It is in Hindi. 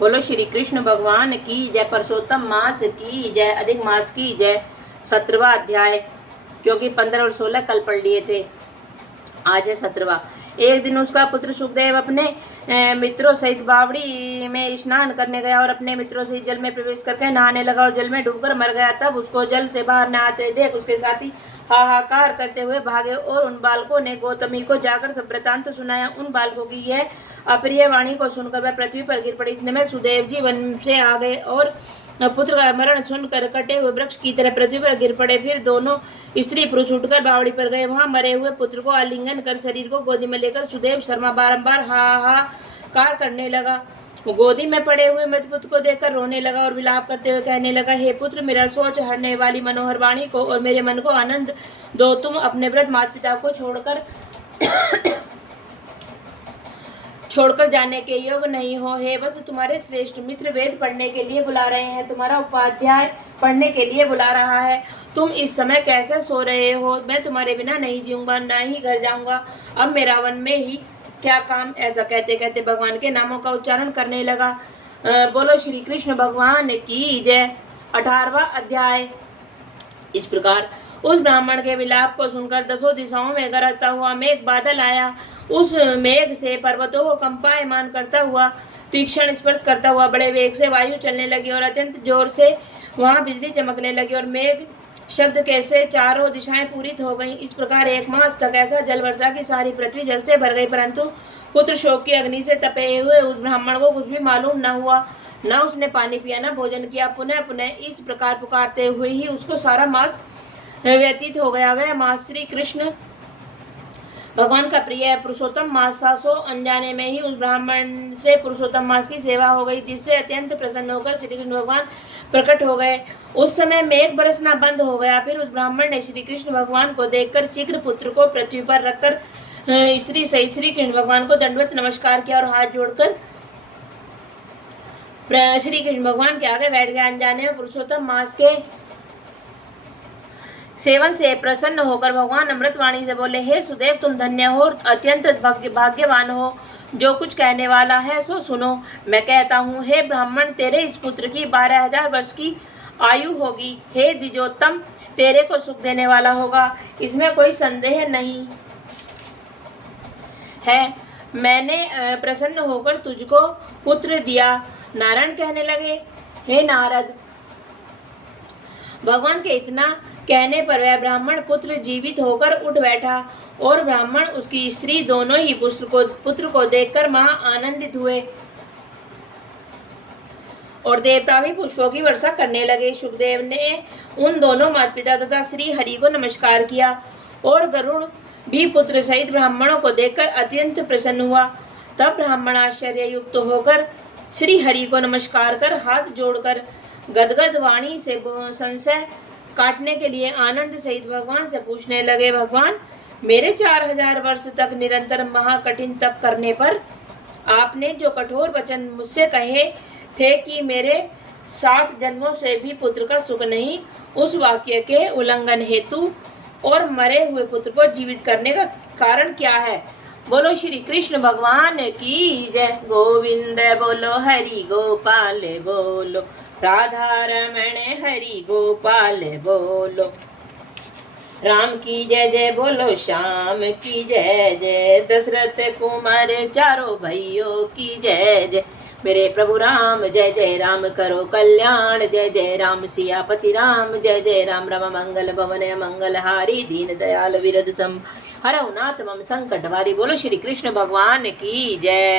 बोलो श्री कृष्ण भगवान की जय। पुरुषोत्तम मास की जय। अधिक मास की जय। 17वां अध्याय, क्योंकि 15 और 16 कल पढ़ लिए थे, आज है 17वां। एक दिन उसका पुत्र सुखदेव अपने मित्रों सहित बावड़ी में स्नान करने गया और अपने मित्रों से जल में प्रवेश करके नहाने लगा और जल में डूबकर मर गया। तब उसको जल से बाहर न आते देख उसके साथी हाहाकार करते हुए भागे और उन बालकों ने गौतमी को जाकर सब वृतांत सुनाया। उन बालकों की यह अप्रिय वाणी को सुनकर वह पृथ्वी पर गिर पड़ी। इतने में सुखदेव जी वन से आ गए और पुत्र का मरण सुनकर कटे हुए वृक्ष की तरह पृथ्वी पर गिर पड़े। फिर दोनों स्त्री पुरुष उठकर बावड़ी पर गए। वहां मरे हुए पुत्र को आलिंगन कर शरीर को गोदी में लेकर सुखदेव शर्मा बारंबार हाहाकार करने लगा। गोदी में पड़े हुए मृत पुत्र को देखकर रोने लगा और विलाप करते हुए कहने लगा, हे पुत्र, मेरा सोच हरने वाली मनोहर वाणी को और मेरे मन को आनंद दो। तुम अपने वृद्ध माता पिता को छोड़कर जाने के योग्य नहीं हो। हे बस, तुम्हारे श्रेष्ठ मित्र वेद पढ़ने के लिए बुला रहे हैं, तुम्हारा उपाध्याय पढ़ने के लिए बुला रहा है। तुम इस समय कैसे सो रहे हो? मैं तुम्हारे बिना नहीं जीऊंगा, ना ही घर जाऊंगा। अब मेरा वन में ही क्या काम? ऐसा कहते कहते भगवान के नामों का उच्चारण करने लगा। बोलो श्री कृष्ण भगवान की जय। 18वां अध्याय। इस प्रकार उस ब्राह्मण के विलाप को सुनकर 10 दिशाओं में गरजता हुआ मेघ बादल आया। उस मेघ से पर्वतों को कंपायमान करता हुआ, तीक्ष्ण स्पर्श करता हुआ बड़े वेग से वायु चलने लगी और अत्यंत जोर से वहां बिजली चमकने लगी और मेघ शब्द कैसे चारों दिशाएं पूरित हो गईं। इस प्रकार 1 मास तक ऐसा जल वर्षा की सारी पृथ्वी जल से भर गई, परंतु पुत्र शोक की अग्नि से तपे हुए उस ब्राह्मण को कुछ भी मालूम न हुआ। न उसने पानी पिया, न भोजन किया। पुनः पुनः इस प्रकार पुकारते हुए ही उसको सारा मास व्यतीत हो गया। वह मास श्री कृष्ण भगवान का प्रिय पुरुषोत्तम मास था। सो अनजाने में ही उस ब्राह्मण से पुरुषोत्तम मास की सेवा हो गई, जिससे अत्यंत प्रसन्न होकर श्री कृष्ण भगवान प्रकट हो गए। उस समय मेघ बरसना बंद हो गया। फिर उस ब्राह्मण ने श्री कृष्ण भगवान को देखकर शीघ्र पुत्र को पृथ्वी पर रखकर स्त्री सहित श्री कृष्ण भगवान को दंडवत नमस्कार किया और हाथ जोड़कर श्री कृष्ण भगवान के आगे बैठ गया। अनजाने में पुरुषोत्तम मास के सेवन से प्रसन्न होकर भगवान अमृतवाणी से बोले, हे सुदेव, तुम धन्य हो, अत्यंत भाग्यवान हो। जो कुछ कहने वाला है सो सुनो। मैं कहता हूँ, हे ब्राह्मण, तेरे इस पुत्र की 12,000 वर्ष की आयु होगी। हे द्विजोत्तम, तेरे को सुख देने वाला होगा, इसमें कोई संदेह नहीं है। मैंने प्रसन्न होकर तुझको पुत्र दिया। नारायण कहने लगे, हे नारद, भगवान के इतना कहने पर वह ब्राह्मण पुत्र जीवित होकर उठ बैठा और ब्राह्मण उसकी स्त्री दोनों ही पुत्र को देखकर महा आनंदित हुए और देवता भी पुष्पों की वर्षा करने लगे। सुखदेव ने उन दोनों माता पिता तथा श्री हरि को नमस्कार किया और गरुड़ भी पुत्र सहित ब्राह्मणों को देखकर अत्यंत प्रसन्न हुआ। तब ब्राह्मण आश्चर्य युक्त होकर श्री हरि को नमस्कार कर हाथ जोड़कर गदगद वाणी से संशय काटने के लिए आनंद सहित भगवान से पूछने लगे, भगवान, मेरे 4000 वर्ष तक निरंतर महाकठिन तप करने पर आपने जो कठोर वचन मुझसे कहे थे कि मेरे 7 जन्मों से भी पुत्र का सुख नहीं, उस वाक्य के उल्लंघन हेतु और मरे हुए पुत्र को जीवित करने का कारण क्या है? बोलो श्री कृष्ण भगवान की जय। गोविंद बोलो, हरि गोपाल बोलो, राधा रमण हरि गोपाल बोलो। राम की जय जय बोलो, श्याम की जय जय, दशरथ कुमार चारों भाइयों की जय जय। मेरे प्रभु राम जय जय राम, करो कल्याण जय जय राम। सियापति राम जय जय राम, रम मंगल भवन मंगल हारी, दीन दयाल विरद सम हरौ नाथ मम संकट वारी। बोलो श्री कृष्ण भगवान की जय।